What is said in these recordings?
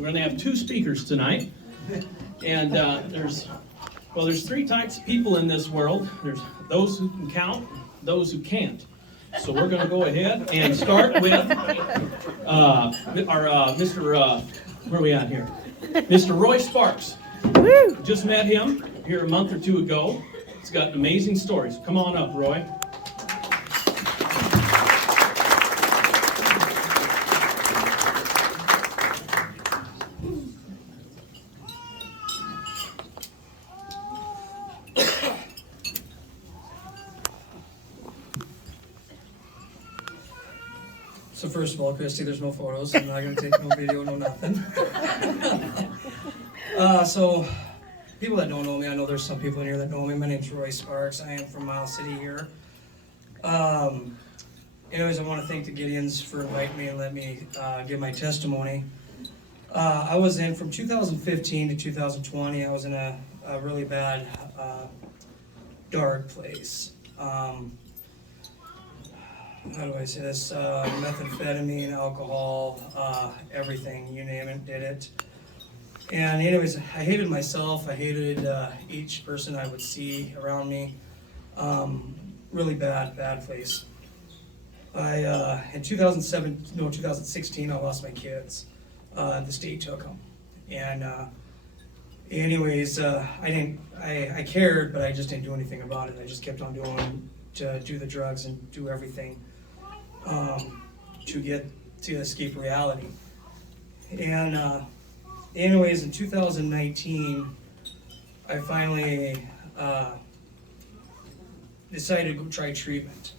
So we're going to have two speakers tonight. And there's three types of people in this world. There's those who can count, those who can't. So we're going to go ahead and start with our Mr. Where are we at here? Mr. Roy Sparks. Just met him here a month or two ago. He's got amazing stories. Come on up, Roy. So first of all, Christy, there's no photos. I'm not going to take no video, no nothing. So people that don't know me, I know there's some people in here that know me. My name's Roy Sparks. I am from Miles City here. Anyways, I want to thank the Gideons for inviting me and let me give my testimony. I was in from 2015 to 2020. I was in a really bad, dark place. How do I say this? Methamphetamine, alcohol, everything, you name it, did it. And anyways, I hated myself. I hated each person I would see around me. Really bad place. In 2016, I lost my kids. The state took them. And anyways, I cared, but I just didn't do anything about it. I just kept on do the drugs and do everything to escape reality. And anyways, in 2019, I finally decided to go try treatment.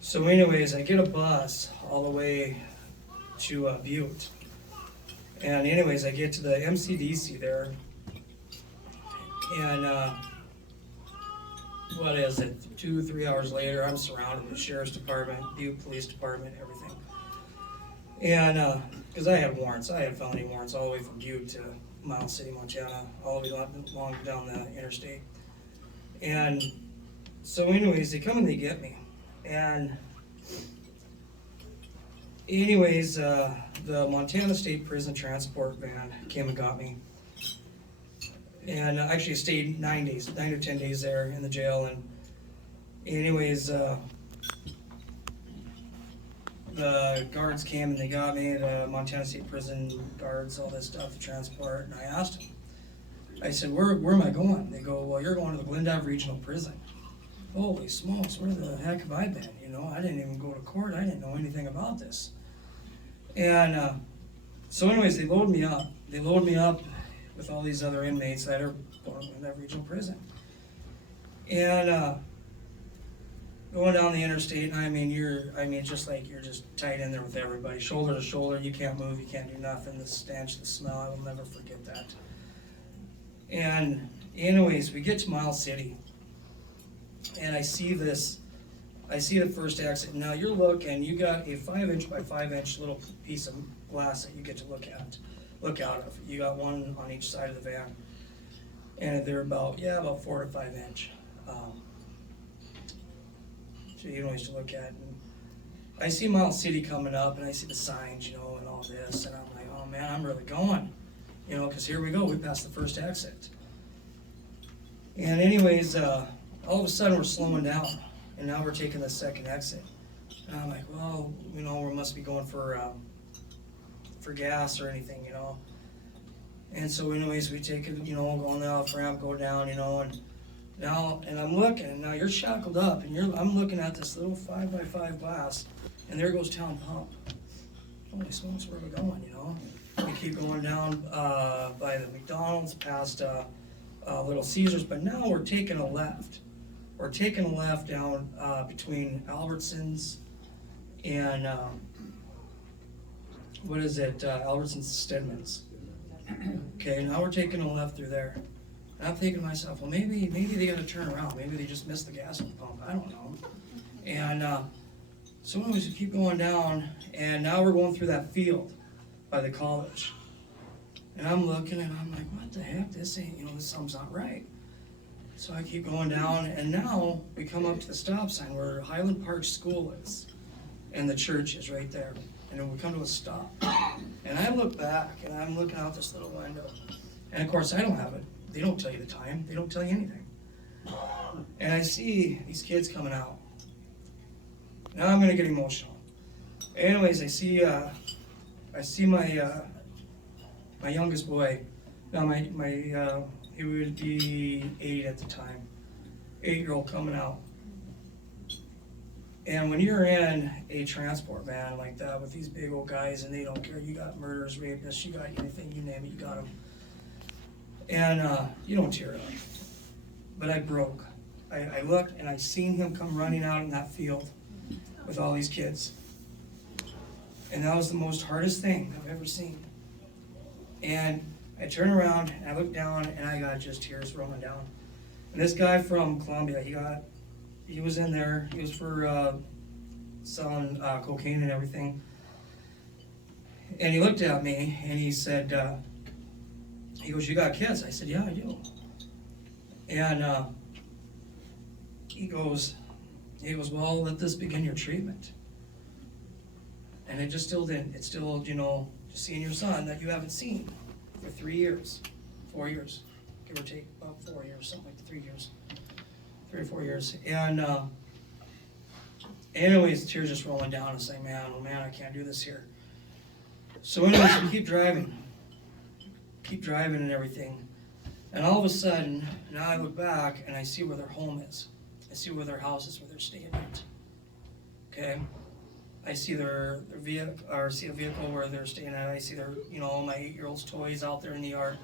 So anyways, I get a bus all the way to Butte. And anyways, I get to the MCDC there. And what is it, 2-3 hours later, I'm surrounded with the Sheriff's Department, Butte Police Department, everything. And, because I had warrants, I had felony warrants all the way from Butte to Miles City, Montana, all the way along down the interstate. And so anyways, they come and they get me. And anyways, the Montana State Prison Transport van came and got me. And actually stayed 9 or 10 days there in the jail. And anyways, the guards came and they got me, the Montana State Prison guards, all this stuff, transport. And I asked them, I said, where am I going? They go, well, you're going to the Glendive Regional Prison. Holy smokes, where the heck have I been? You know, I didn't even go to court. I didn't know anything about this. And so anyways, they load me up. With all these other inmates that are going to that regional prison. And going down the interstate, just like you're just tied in there with everybody, shoulder to shoulder, you can't move, you can't do nothing, the stench, the smell, I will never forget that. And anyways, we get to Miles City, and I see the first exit. Now you're looking, you got a 5" by 5" little piece of glass that you get to look out of. You got one on each side of the van, and they're about 4 to 5 inch. So you know, to look at. And I see Miles City coming up, and I see the signs, and all this, and I'm like, oh man, I'm really going, because here we go, we passed the first exit. And anyways, all of a sudden we're slowing down, and now we're taking the second exit. And I'm like, well, we must be going for gas or anything, And so anyways, we take it, go on the off ramp, go down, and I'm looking, and now you're shackled up, and I'm looking at this little 5 by 5 glass, and there goes Town Pump. Holy smokes, where are we going, We keep going down by the McDonald's, past Little Caesars, but now we're taking a left. We're taking a left down between Albertsons and Albertsons Stedman's. Okay, now we're taking a left through there. And I'm thinking to myself, well, maybe they gotta turn around. Maybe they just missed the gas pump. I don't know. And so anyways, we keep going down, and now we're going through that field by the college. And I'm looking, and I'm like, what the heck? This ain't, something's not right. So I keep going down, and now we come up to the stop sign where Highland Park School is, and the church is right there. and then we come to a stop. And I look back, and I'm looking out this little window. And of course, I don't have it. They don't tell you the time. They don't tell you anything. And I see these kids coming out. Now I'm gonna get emotional. Anyways, I see my my youngest boy. Now he would be 8 at the time. 8-year-old coming out. And when you're in a transport van like that with these big old guys and they don't care, you got murderers, rapists, you got anything, you name it, you got them. And you don't tear up. But I broke. I looked and I seen him come running out in that field with all these kids. And that was the most hardest thing I've ever seen. And I turned around and I looked down and I got just tears rolling down. And this guy from Columbia, he was in there. He was for selling cocaine and everything. And he looked at me and he said, he goes, "You got kids?" I said, "Yeah, I do." And he goes, "Well, let this begin your treatment." And it just still didn't. It's still, just seeing your son that you haven't seen for 3 years, 4 years, give or take, about 4 years, something like 3 years, 3 or 4 years. And anyways, the tears just rolling down. It's like, man, I can't do this here. So anyways, we keep driving and everything. And all of a sudden, now I look back and I see where their home is. I see where their house is, where they're staying at. Okay? I see their vehicle, or see a vehicle where they're staying at. I see their, my 8-year-old's toys out there in the yard,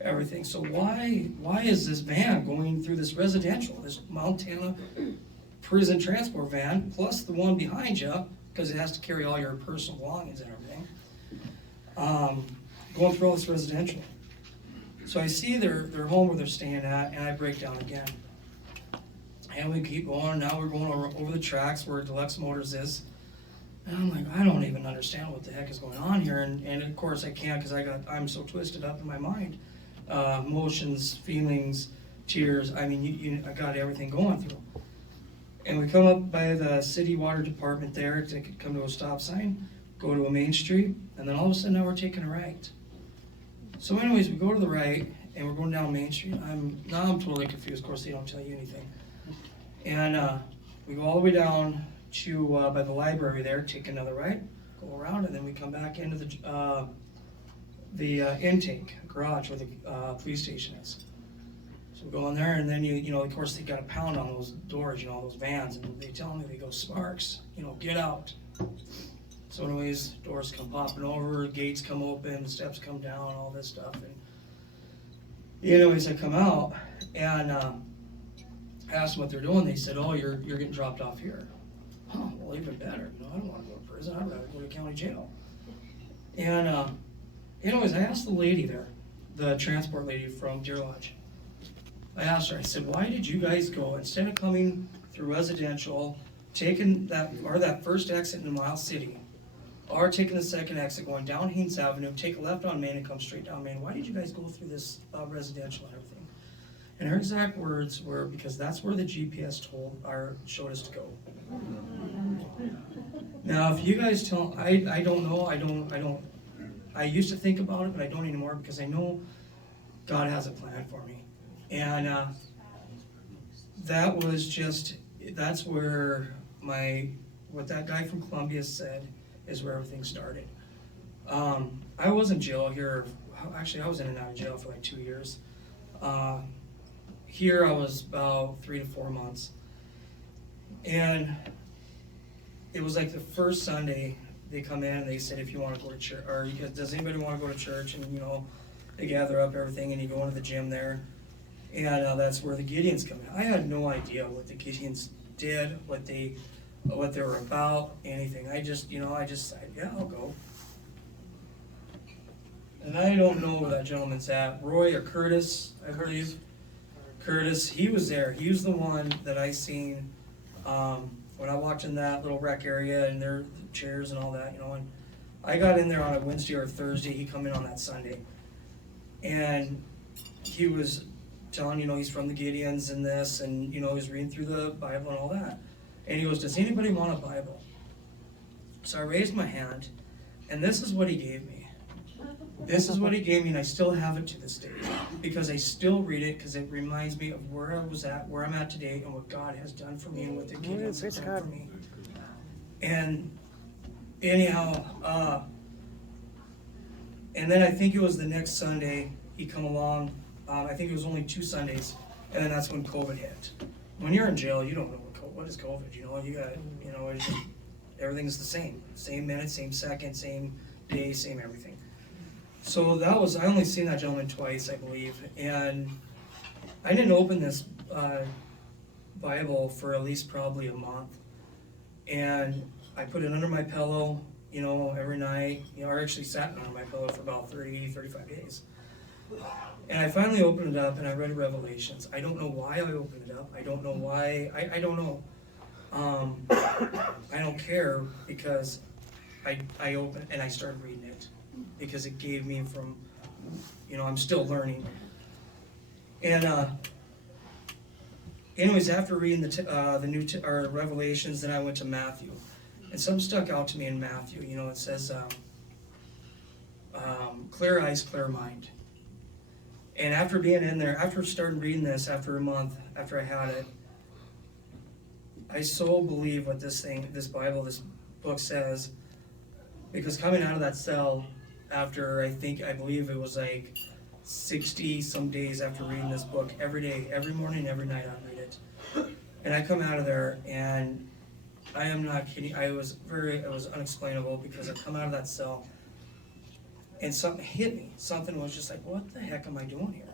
everything. So why is this van going through this residential, this Montana prison transport van, plus the one behind you, because it has to carry all your personal belongings and everything, going through all this residential? So I see their home where they're staying at, and I break down again. And we keep going. Now we're going over the tracks where Deluxe Motors is. And I'm like, I don't even understand what the heck is going on here. And of course I can't, because I'm so twisted up in my mind. Emotions, feelings, tears. I mean, I got everything going through. And we come up by the city water department there to come to a stop sign, go to a main street, and then all of a sudden now we're taking a right. So anyways, we go to the right, and we're going down Main Street. I'm totally confused. Of course, they don't tell you anything. And we go all the way down to by the library there, take another right, go around, and then we come back into the intake garage where the police station is. So we go in there, and then of course they got a pound on those doors, those vans, and they tell me, they go, "Sparks, get out." So anyways, doors come popping over, gates come open, steps come down, all this stuff. And anyways, I come out and asked them what they're doing. They said, "Oh, you're getting dropped off here." Oh, well, even better. I don't want to go to prison. I'd rather go to county jail. And anyways, I asked the lady there, the transport lady from Deer Lodge. I asked her, I said, "Why did you guys go, instead of coming through residential, taking that first exit in Miles City, or taking the second exit going down Haynes Avenue, take a left on Main and come straight down Main, why did you guys go through this residential and everything?" And her exact words were, "Because that's where the GPS showed us to go." Now, if you guys I don't know, I used to think about it, but I don't anymore, because I know God has a plan for me. And that's where what that guy from Columbia said is where everything started. I was in jail here, actually I was in and out of jail for like 2 years. Here I was about 3 to 4 months. And it was like the first Sunday they come in and they said, "If you want to go to church, or does anybody want to go to church?" And they gather up everything and you go into the gym there. And that's where the Gideons come in. I had no idea what the Gideons did, what they were about, anything. I just said, "Yeah, I'll go." And I don't know where that gentleman's at, Roy or Curtis, I believe. Curtis, he was there. He was the one that I seen when I walked in that little rec area and their chairs and all that, and I got in there on a Wednesday or a Thursday. He come in on that Sunday. And he was telling, he's from the Gideons and this, and, he was reading through the Bible and all that. And he goes, "Does anybody want a Bible?" So I raised my hand, And this is what he gave me. This is what he gave me, and I still have it to this day. Because I still read it, because it reminds me of where I was at, where I'm at today, and what God has done for me, and what the Gideons have done for me. And anyhow, and then I think it was the next Sunday, he come along, I think it was only 2 Sundays, and then that's when COVID hit. When you're in jail, you don't know what is COVID, you got, it's just, everything's the same. Same minute, same second, same day, same everything. So I only seen that gentleman twice, I believe, and I didn't open this Bible for at least probably a month. And I put it under my pillow, every night, or actually sat under my pillow for about 30, 35 days. And I finally opened it up and I read Revelations. I don't know why I opened it up. I don't know why, I don't know. I don't care, because I opened and I started reading it, because it gave me from, I'm still learning. And anyways, after reading the Revelations, then I went to Matthew. And something stuck out to me in Matthew. It says, clear eyes, clear mind. And after being in there, after starting reading this, after a month, after I had it, I so believe what this Bible, this book says, because coming out of that cell, after I believe it was like 60 some days after reading this book, every day, every morning, every night I read it. And I come out of there, and I am not kidding, it was unexplainable, because I come out of that cell, and something hit me. Something was just like, what the heck am I doing here?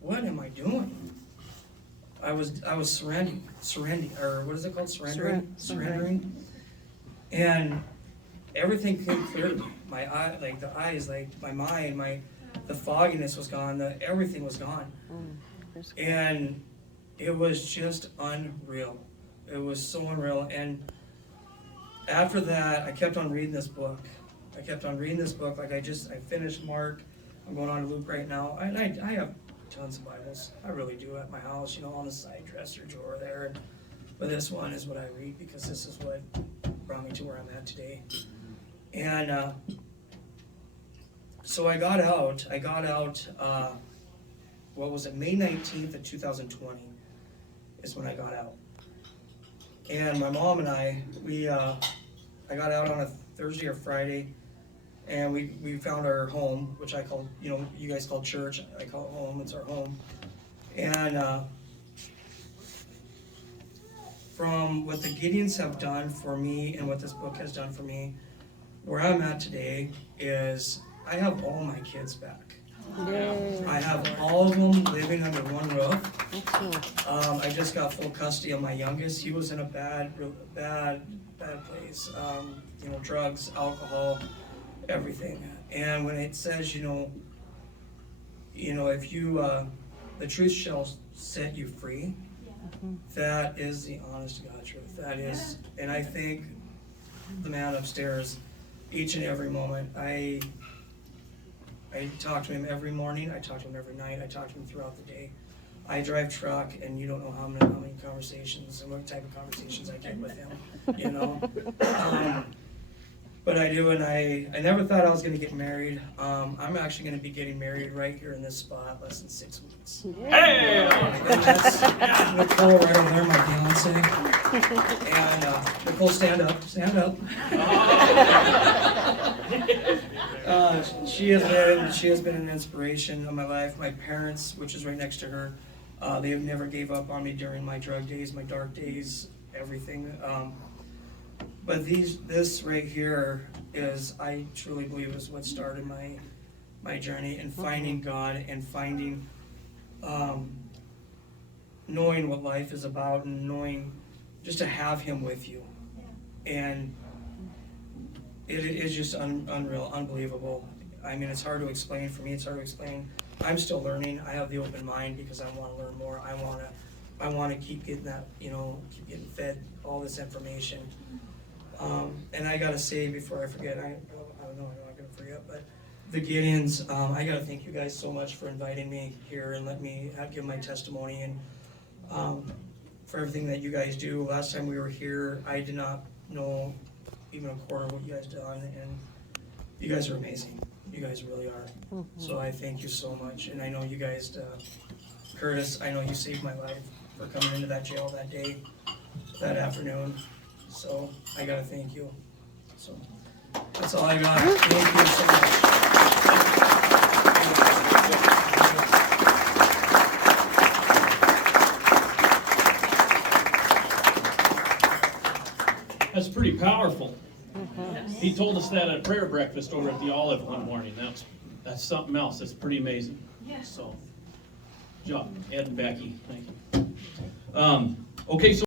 What am I doing? I was surrendering, or what is it called? Surrendering. And everything came clear to me. My eye, like the eyes, like my mind, the fogginess was gone, everything was gone. And it was just unreal. It was so unreal. And after that, I kept on reading this book. Like I finished Mark. I'm going on to Luke right now. And I have tons of Bibles. I really do at my house, on the side dresser drawer there. But this one is what I read, because this is what brought me to where I'm at today. And so I got out, what was it, May 19th of 2020 is when I got out. And my mom and I got out on a Thursday or Friday, and we found our home, which I call, you guys call church, I call it home, it's our home. And from what the Gideons have done for me and what this book has done for me, where I'm at today is I have all my kids back. Yay. I have all of them living under one roof. I just got full custody of my youngest. He was in a bad place. Drugs, alcohol, everything. And when it says, if you, the truth shall set you free, that is the honest to God truth. That is, and I think the man upstairs, each and every moment, I talk to him every morning, I talk to him every night, I talk to him throughout the day. I drive truck, and you don't know how many conversations and what type of conversations I get with him, But I do, and I never thought I was going to get married. I'm actually going to be getting married right here in this spot, less than 6 weeks. Hey! And that's Nicole right over there, my fiance. And Nicole, stand up. She has been an inspiration of my life. My parents, which is right next to her, they have never gave up on me during my drug days, my dark days, everything. But this right here is, I truly believe, is what started my journey in finding God and finding, knowing what life is about, and knowing just to have Him with you. And it is just unreal, unbelievable. I mean, it's hard to explain. For me, it's hard to explain. I'm still learning. I have the open mind because I want to learn more. I want to keep getting that, keep getting fed all this information. And I gotta say before I forget, I don't know, I'm not gonna forget, but the Gideons, I gotta thank you guys so much for inviting me here and let me give my testimony, and for everything that you guys do. Last time we were here, I did not know, even a quarter of what you guys done, and you guys are amazing. You guys really are. So I thank you so much, and I know you guys, Curtis, I know you saved my life for coming into that jail that day, that afternoon. So I gotta thank you. So that's all I got. Thank you so much. That's pretty powerful. He told us that at prayer breakfast over at the Olive one morning. That's something else. That's pretty amazing. So, good job, Ed and Becky. Thank you. Okay, so.